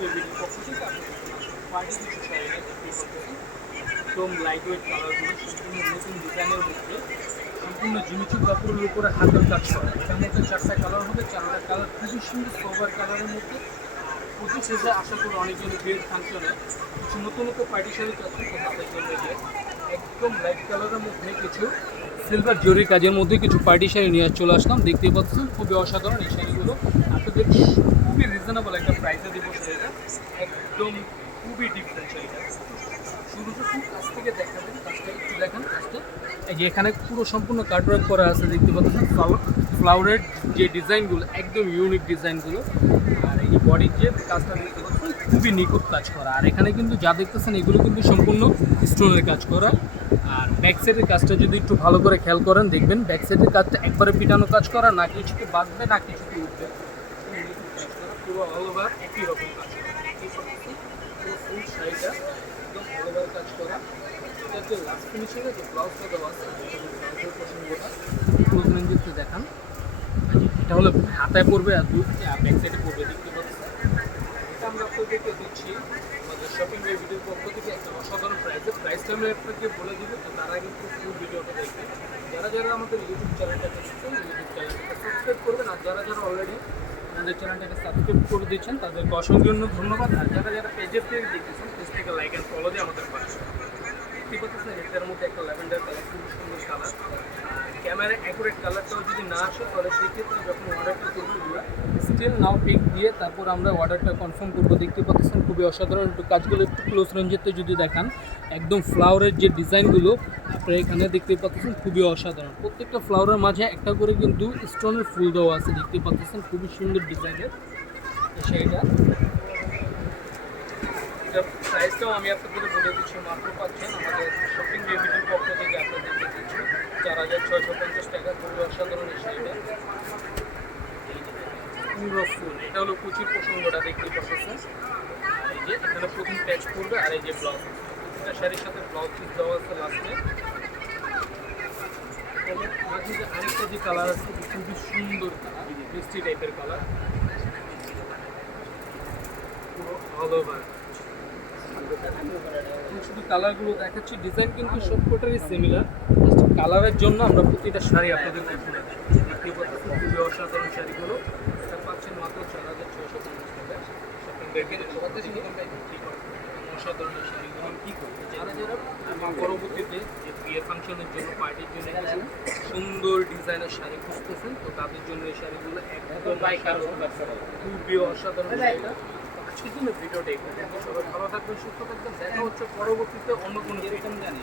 বেবির পক্ষ থেকে আপনাদের পার্টি কিছু শাড়ি একদম লাইট ওয়েট কালারগুলো সম্পূর্ণ নতুন ডিজাইনের মধ্যে সম্পূর্ণ জিমিচু কাপড়ের উপরে হাতের কাজ করা। এটার মধ্যে 4টা কালার হবে, 4টা কালার খুবই সুন্দর সোবার কালারের মধ্যে। প্রতি সেজে আশা করি অনেকজনের বিয়ের ফাংশনে কিছু নতুন নতুন পার্টি শাড়ি চাচ্ছেন, তো তাদের জন্য যে একদম লাইট কালারের মধ্যে কিছু সিলভার জরি কাজের মধ্যে কিছু পার্টি শাড়ি নিয়ে চলে আসলাম। দেখতেই পাচ্ছেন খুবই অসাধারণ এই শাড়িগুলো। আপনাদের খুবই রিজনেবল একটা প্রাইসে দিব শাড়িটা, একদম খুবই ডিফারেন্ট শাড়িটা। শুরুটা খুব কাছ থেকে দেখাবেন, কাজটা একটু দেখান কাজটা। এই যে এখানে পুরো সম্পূর্ণ কাটওয়ার্ক করা আছে, দেখতে পাচ্ছেন ফ্লাওয়ারের যে ডিজাইনগুলো একদম ইউনিক ডিজাইনগুলো। আর এই বডির যে কাজটা দেখতে পাচ্ছেন খুবই নিখুঁত কাজ করা। আর এখানে কিন্তু যা দেখতেছেন এগুলো কিন্তু সম্পূর্ণ স্টোনের কাজ করা। আর ব্যাক সাইডের কাজটা যদি একটু ভালো করে খেয়াল করেন দেখবেন ব্যাক সাইডের কাজটা একবারে পিটানো কাজ করা, না কিছুতে বাঁধবে না কিছুতে উঠবে, পুরো অল ওভার একই রকম কাজ করা। পুরো ফুল শাড়িটা একদম অল ওভার কাজ করা। এটা যে লাস্ট ফিনিশিংয়ে যে ব্লাউজটা দেওয়া আছে ব্লাউজের পছন্দটা ক্লোজ রেঞ্জেতে দেখান। এটা হলো হাতায় পড়বে আর ব্যাক সাইডে পড়বে, দেখতে পাচ্ছেন। এটা আমরা আপনাদেরকে দিচ্ছি আমাদের শপিং ভিডিওর পক্ষ থেকে একটা অসাধারণ প্রাইসটা আমি আপনাকে বলে দিব। তো তার আগে একটু ফুল ভিডিওটা দেখবেন। যারা যারা আমাদের ইউটিউব চ্যানেলটাকে দেখছেন ইউটিউব চ্যানেলটাকে সাবস্ক্রাইব করবেন, আর যারা যারা অলরেডি আমাদের চ্যানেলটাকে সাবস্ক্রাইব করে দিচ্ছেন তাদেরকে অসংখ্য ধন্যবাদ। আর যারা যারা পেজের থেকে দেখতেছেন পেজ থেকে লাইক অ্যান্ড ফলো দিয়ে আমাদের পাশে। দেখতে পাচ্ছেন এটার মধ্যে একটা ল্যাভেন্ডার কালার, খুব সুন্দর কালার। ক্যামেরা অ্যাকুরেট কালারটাও যদি না আসে তাহলে সেক্ষেত্রে যখন অর্ডারটা করবো আমরা স্টিল নাও পিক দিয়ে তারপর আমরা অর্ডারটা কনফার্ম করবো। দেখতে পাচ্ছেন খুবই অসাধারণ। একটু কাজগুলো একটু ক্লোজ রেঞ্জেতে যদি দেখান একদম ফ্লাওয়ারের যে ডিজাইনগুলো আপনারা এখানে দেখতে পাচ্ছেন খুবই অসাধারণ। প্রত্যেকটা ফ্লাওয়ারের মাঝে একটা করে কিন্তু স্টোনের ফুল দেওয়া আছে, দেখতে পাচ্ছেন খুবই সুন্দর ডিজাইনের সেইটা। প্রাইসটাও আমি আপনাদের বলে দিচ্ছি, মাত্র পাচ্ছেন আমাদের শপিং ভিডিওর পক্ষ থেকে আপনাদেরকে দিচ্ছি 4,650 টাকা। খুবই অসাধারণ এই শাড়িটা, পুরো ফুল। এটা হলো কুচির প্রসঙ্গটা দেখতে পাচ্ছেন। এই যে এখানে প্রথম প্যাচ করবে আর এই যে ব্লাউজ, এটা শাড়ির সাথে ব্লাউজ পিস দেওয়া আছে লাস্টে। মাঝে যে আরেকটা যে কালার আছে খুবই সুন্দর কালার, মিষ্টি টাইপের কালার, পুরো অল ওভার। শুধু কালারগুলো দেখাচ্ছি, ডিজাইন কিন্তু সবকটারই সিমিলার। কালারের জন্য আমরা প্রতিটা শাড়ি আপনাদের দেখতে পাচ্ছি। খুবই অসাধারণ শাড়িগুলো এটা পাচ্ছেন মাত্র 4,650 টাকা। অসাধারণ শাড়িগুলো কী করবে যারা যারা পরবর্তীতে যে বিয়ের ফাংশনের জন্য পার্টির জন্য সুন্দর ডিজাইনের শাড়ি খুঁজতেছেন, তো তাদের জন্য এই শাড়িগুলো একদম খুবই অসাধারণ শাড়িটা। আজকের জন্য ভিডিওটা সবাই ভালো থাকবেন, সুস্থ থাকবেন। দেখা হচ্ছে পরবর্তীতে অন্য কোনো জানি।